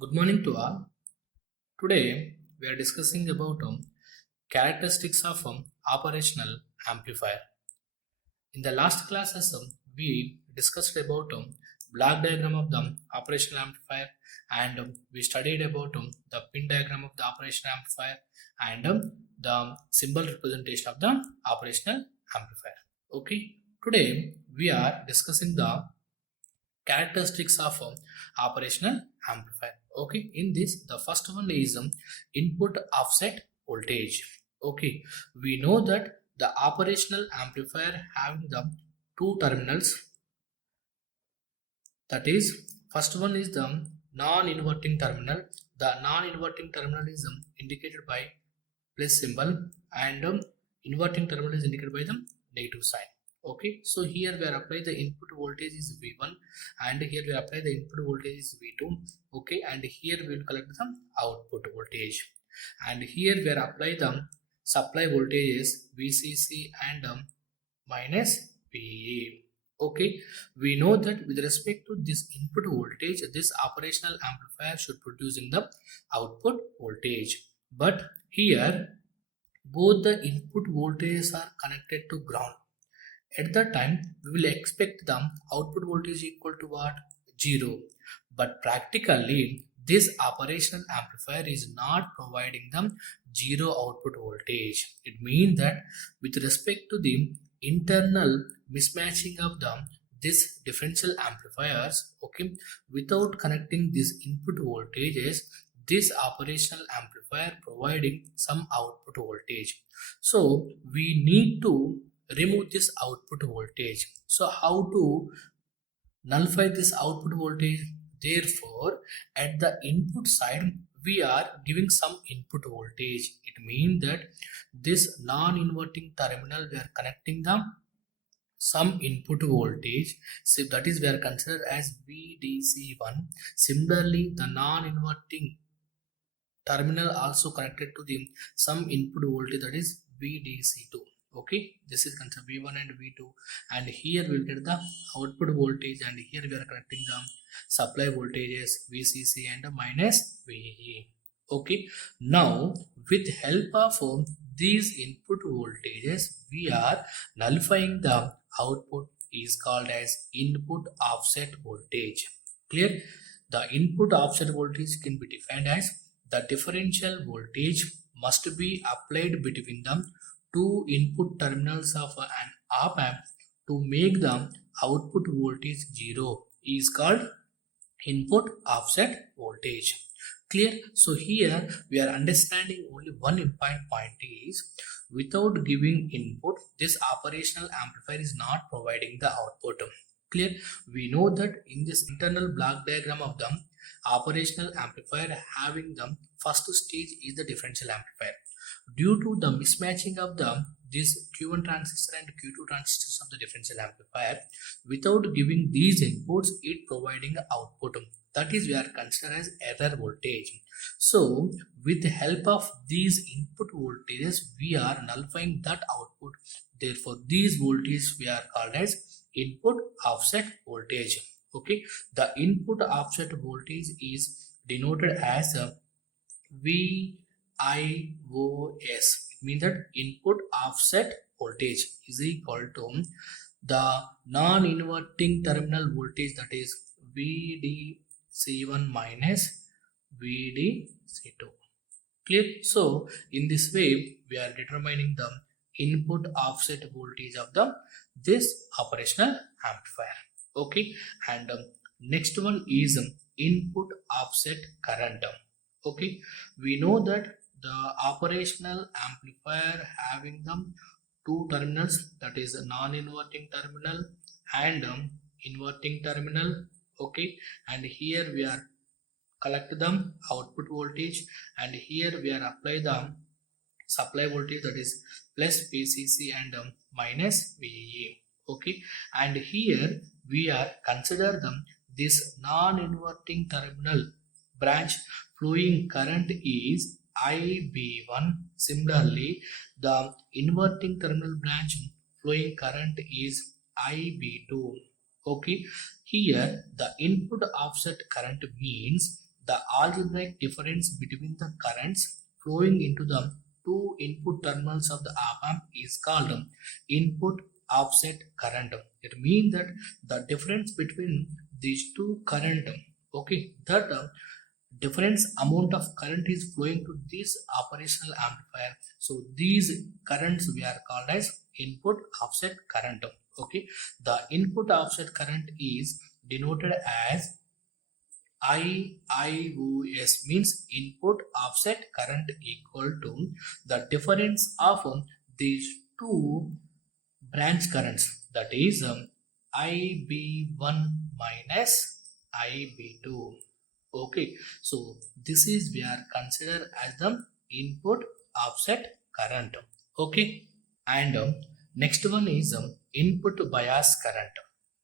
Good morning to all. Today we are discussing about characteristics of operational amplifier. In the last classes, we discussed about block diagram of the operational amplifier, and we studied about the pin diagram of the operational amplifier, and the symbol representation of the operational amplifier. Okay. Today we are discussing the characteristics of operational amplifier. Okay, in this the first one is input offset voltage. Okay, we know that the operational amplifier having the two terminals, that is first one is the non-inverting terminal. The non-inverting terminal is indicated by plus symbol, and inverting terminal is indicated by the negative sign. Okay, so here we are apply the input voltage is V1, and here we apply the input voltage is V2. Okay, and here we will collect the output voltage, and here we are apply the supply voltage is VCC and minus VE. Okay, we know that with respect to this input voltage, this operational amplifier should producing the output voltage, but here both the input voltages are connected to ground. At that time we will expect the output voltage equal to what? 0. But practically this operational amplifier is not providing them 0 output voltage. It means that with respect to the internal mismatching of the this differential amplifiers, okay, without connecting these input voltages, this operational amplifier providing some output voltage. So we need to remove this output voltage. So how to nullify this output voltage? Therefore, at the input side we are giving some input voltage. It means that this non-inverting terminal we are connecting the some input voltage, so that is we are considered as VDC1. Similarly, the non-inverting terminal also connected to the some input voltage, that is VDC2. Okay, this is considered V1 and V2, and here we will get the output voltage, and here we are connecting the supply voltages VCC and minus VE. Okay, now with help of these input voltages we are nullifying the output, is called as input offset voltage. Clear? The input offset voltage can be defined as the differential voltage must be applied between the two input terminals of an op amp to make the output voltage 0, is called input offset voltage. Clear? So here we are understanding only one important point is, without giving input this operational amplifier is not providing the output. Clear? We know that in this internal block diagram of the operational amplifier having the first stage is the differential amplifier. Due to the mismatching of the this Q1 transistor and Q2 transistors of the differential amplifier, without giving these inputs it providing output, that is we are considered as error voltage. So with the help of these input voltages we are nullifying that output. Therefore these voltages we are called as input offset voltage. Okay, the input offset voltage is denoted as VIOS. It means that input offset voltage is equal to the non-inverting terminal voltage, that is VDC1 minus VDC2. Clear? So in this way we are determining the input offset voltage of the this operational amplifier. Okay, and next one is input offset current. Okay, we know that the operational amplifier having them two terminals, that is a non-inverting terminal and inverting terminal. Okay, and here we are collect them output voltage, and here we are apply the supply voltage, that is plus VCC and minus VE. Okay, and here we are consider them this non-inverting terminal branch flowing current is IB1. Similarly, the inverting terminal branch flowing current is IB2. Okay, here the input offset current means the algebraic difference between the currents flowing into the two input terminals of the op-amp is called input offset current. It means that the difference between these two current, okay, that difference amount of current is flowing to this operational amplifier. So these currents we are called as input offset current. Okay, the input offset current is denoted as IIOS, means input offset current equal to the difference of these two branch currents, that is IB1 minus IB2. Okay, so this is we are considered as the input offset current. Okay, and next one is input bias current.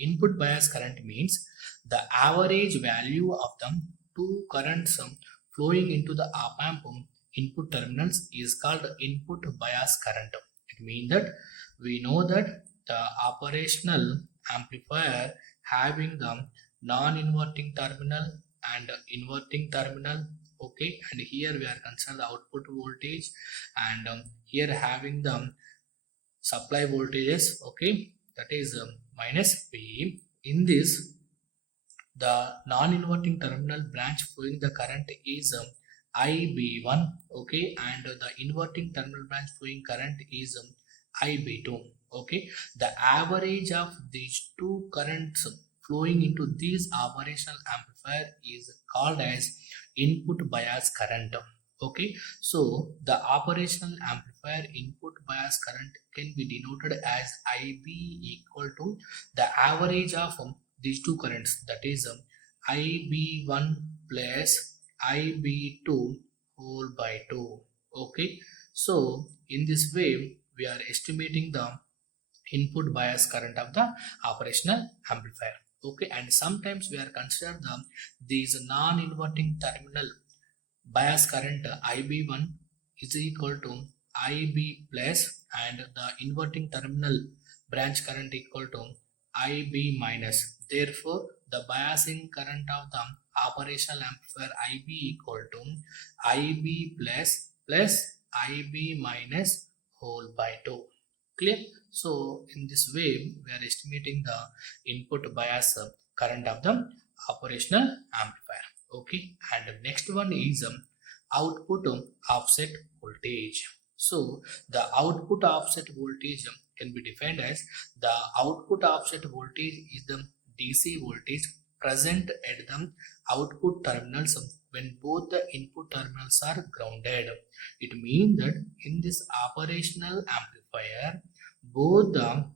Input bias current means the average value of the two currents flowing into the op-amp input terminals is called input bias current. It means that we know that the operational amplifier having the non-inverting terminal and inverting terminal. Okay, and here we are concerned the output voltage, and here having the supply voltages. Okay, that is minus V. In this, the non-inverting terminal branch flowing the current is IB1. Okay, and the inverting terminal branch flowing current is IB2. Okay, the average of these two currents flowing into this operational amplifier is called as input bias current. Okay, so the operational amplifier input bias current can be denoted as IB equal to the average of these two currents, that is IB1 plus IB2 whole by 2. Okay, so in this way we are estimating the input bias current of the operational amplifier. Okay, and sometimes we are considered these non-inverting terminal bias current IB1 is equal to IB plus, and the inverting terminal branch current equal to IB minus. Therefore, the biasing current of the operational amplifier IB equal to IB plus IB minus whole by 2. Clear? So in this way we are estimating the input bias current of the operational amplifier. Okay, and next one is output offset voltage. So the output offset voltage can be defined as the output offset voltage is the DC voltage present at the output terminals when both the input terminals are grounded. It means that in this operational amplifier both the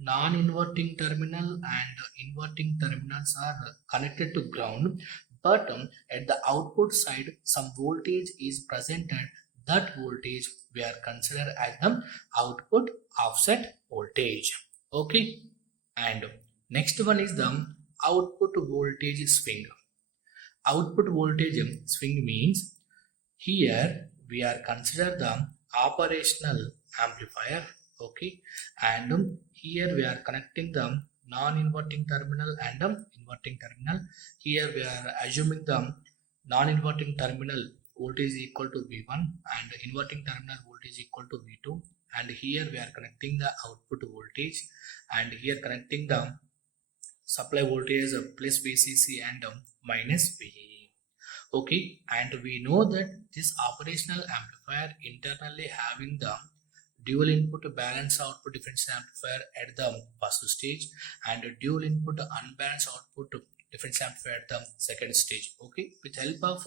non-inverting terminal and inverting terminals are connected to ground, but at the output side some voltage is presented. That voltage we are considered as the output offset voltage. Okay, and next one is the output voltage swing. Output voltage swing means here we are consider the operational amplifier. Okay, and here we are connecting the non-inverting terminal and inverting terminal. Here we are assuming the non-inverting terminal voltage equal to V1 and inverting terminal voltage equal to V2, and here we are connecting the output voltage, and here connecting the supply voltage plus VCC and minus VE. Okay, and we know that this operational amplifier internally having the dual input balanced output differential amplifier at the first stage and dual input unbalanced output differential amplifier at the second stage. Okay, with help of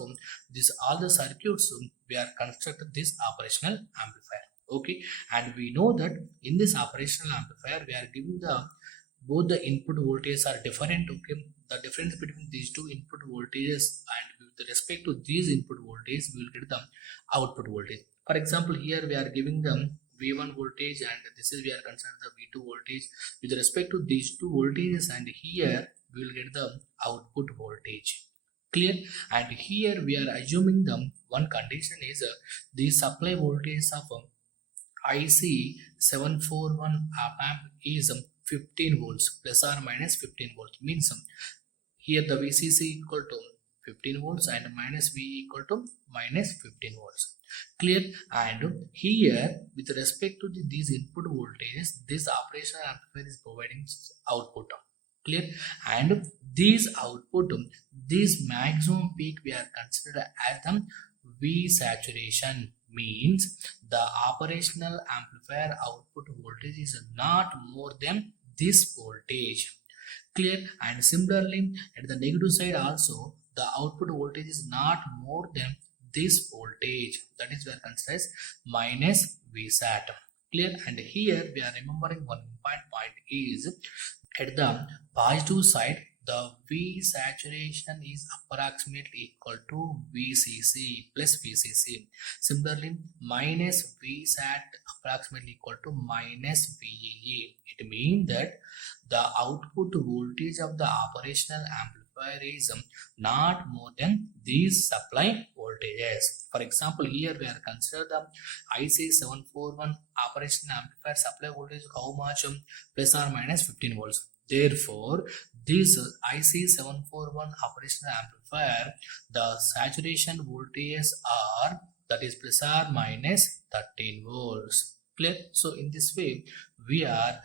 this all the circuits we are constructed this operational amplifier. Okay, and we know that in this operational amplifier we are giving the both the input voltages are different. Okay, the difference between these two input voltages, and with respect to these input voltage we will get the output voltage. For example, here we are giving them V1 voltage and this is we are concerned the V2 voltage with respect to these two voltages, and here we will get the output voltage. Clear? And here we are assuming the one condition is the supply voltage of IC 741 op-amp is 15 volts plus or minus 15 volts, means here the VCC equal to 15 volts and minus V equal to minus 15 volts. Clear? And here with respect to these input voltages, this operational amplifier is providing output. Clear? And this output, this maximum peak we are considered as the V saturation, means the operational amplifier output voltage is not more than this voltage. Clear? And similarly at the negative side also the output voltage is not more than this voltage, that is we are considered as minus Vsat. Clear? And here we are remembering one important point is at the positive side the V saturation is approximately equal to VCC plus VCC. Similarly, minus Vsat approximately equal to minus VEE. It means that the output voltage of the operational amplifier is not more than these supply voltages. For example, here we are consider the IC741 operational amplifier supply voltage how much, plus or minus 15 volts. Therefore, this IC741 operational amplifier, the saturation voltages are, that is plus or minus 13 volts. Clear? So in this way we are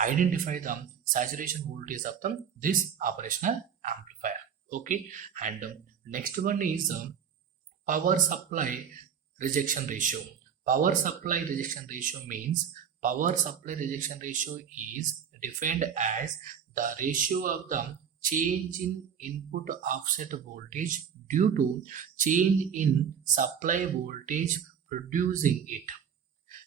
identify the saturation voltage of this operational amplifier. Okay, and next one is power supply rejection ratio. Power supply rejection ratio means power supply rejection ratio is defined as the ratio of the change in input offset voltage due to change in supply voltage producing it,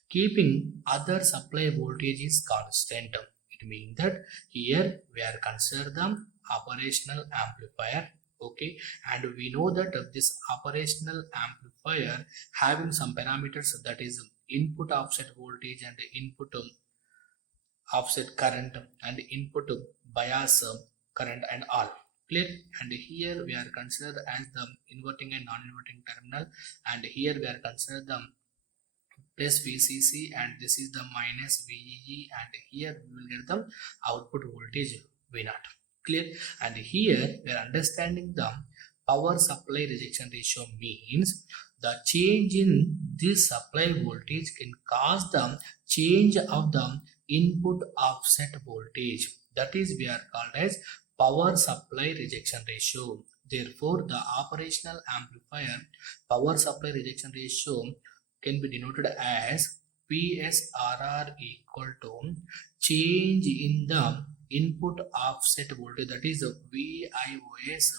keeping other supply voltage is constant. It means that here we are consider the operational amplifier. Okay, and we know that this operational amplifier having some parameters, that is input offset voltage and input offset current and input bias current and all. Clear? And here we are considered as the inverting and non-inverting terminal, and here we are considered the plus VCC and this is the minus VEE, and here we will get the output voltage V0. Clear? And here we are understanding the power supply rejection ratio means the change in this supply voltage can cause the change of the input offset voltage, that is we are called as power supply rejection ratio. Therefore the operational amplifier power supply rejection ratio can be denoted as PSRR equal to change in the input offset voltage, that is VIOS.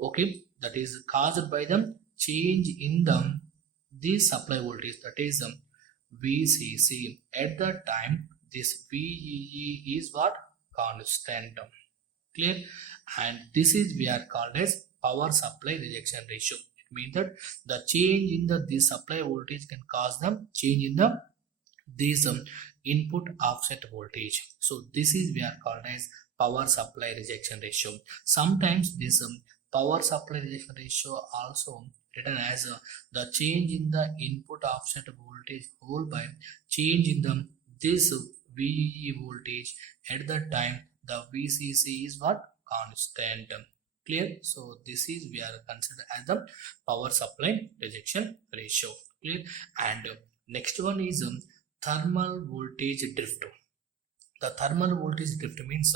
Okay, that is caused by the change in the supply voltage, that is VCC. At that time this VEE is what? Constant. Clear? And this is we are called as power supply rejection ratio. It means that the change in the supply voltage can cause the change in this input offset voltage. So this is we are called as power supply rejection ratio. Sometimes this power supply rejection ratio also written as the change in the input offset voltage whole by change in this VEE voltage. At that time the VCC is what? Constant. Clear? So this is we are considered as the power supply rejection ratio. Clear? And next one is thermal voltage drift. The thermal voltage drift means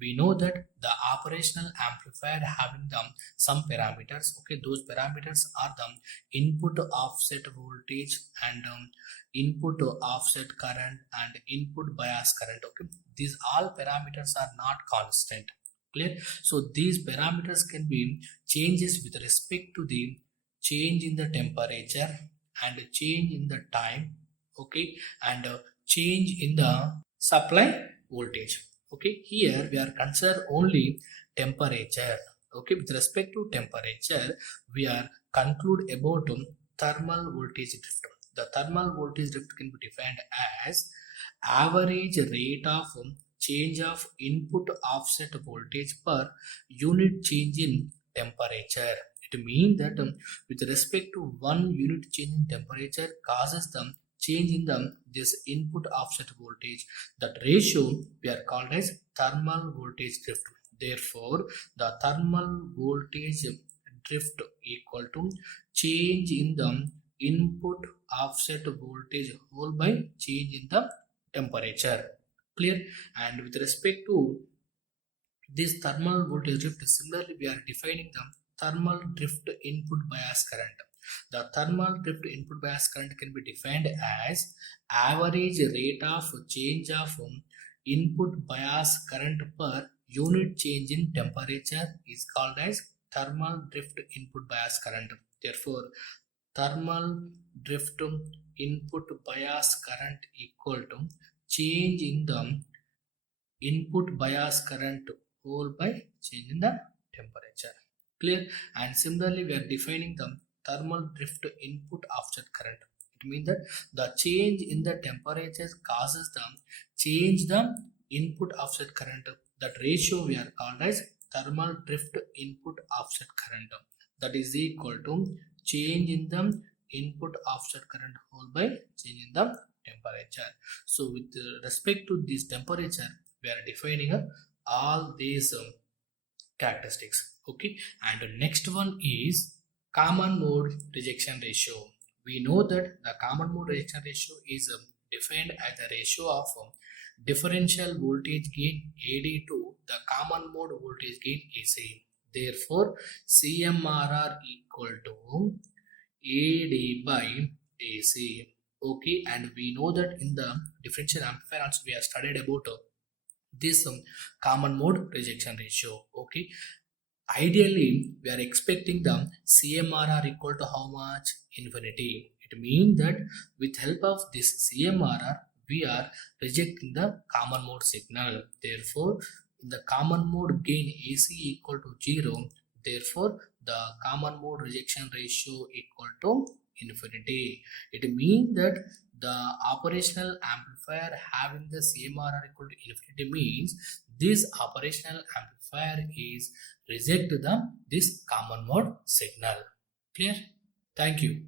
we know that the operational amplifier having some parameters. Okay, those parameters are the input offset voltage and input offset current and input bias current. Okay, these all parameters are not constant. Clear? So these parameters can be changes with respect to the change in the temperature and change in the time. Okay, and change in the supply voltage. Okay, here we are concerned only temperature. Okay, with respect to temperature we are conclude about thermal voltage drift. The thermal voltage drift can be defined as average rate of change of input offset voltage per unit change in temperature. It means that with respect to 1 unit change in temperature causes the change in this input offset voltage. That ratio we are called as thermal voltage drift. Therefore the thermal voltage drift equal to change in the input offset voltage whole by change in the temperature. Clear? And with respect to this thermal voltage drift, similarly we are defining the thermal drift input bias current. The thermal drift input bias current can be defined as average rate of change of input bias current per unit change in temperature is called as thermal drift input bias current. Therefore, thermal drift input bias current equal to change in the input bias current whole by change in the temperature. Clear? And similarly, we are defining the thermal drift input offset current. It means that the change in the temperature causes the change the input offset current. That ratio we are called as thermal drift input offset current. That is equal to change in the input offset current whole by change in the temperature. So with respect to this temperature, we are defining all these characteristics. Okay, and the next one is common mode rejection ratio. We know that the common mode rejection ratio is defined as the ratio of differential voltage gain AD to the common mode voltage gain AC. Therefore, CMRR equal to AD by AC. Okay, and we know that in the differential amplifier also we have studied about this common mode rejection ratio. Okay, ideally we are expecting the CMRR equal to how much? Infinity. It means that with help of this CMRR we are rejecting the common mode signal. Therefore, in the common mode gain AC equal to 0, therefore the common mode rejection ratio equal to infinity. It means that the operational amplifier having the CMRR equal to infinity means this operational amplifier is reject this common mode signal. Clear? Thank you.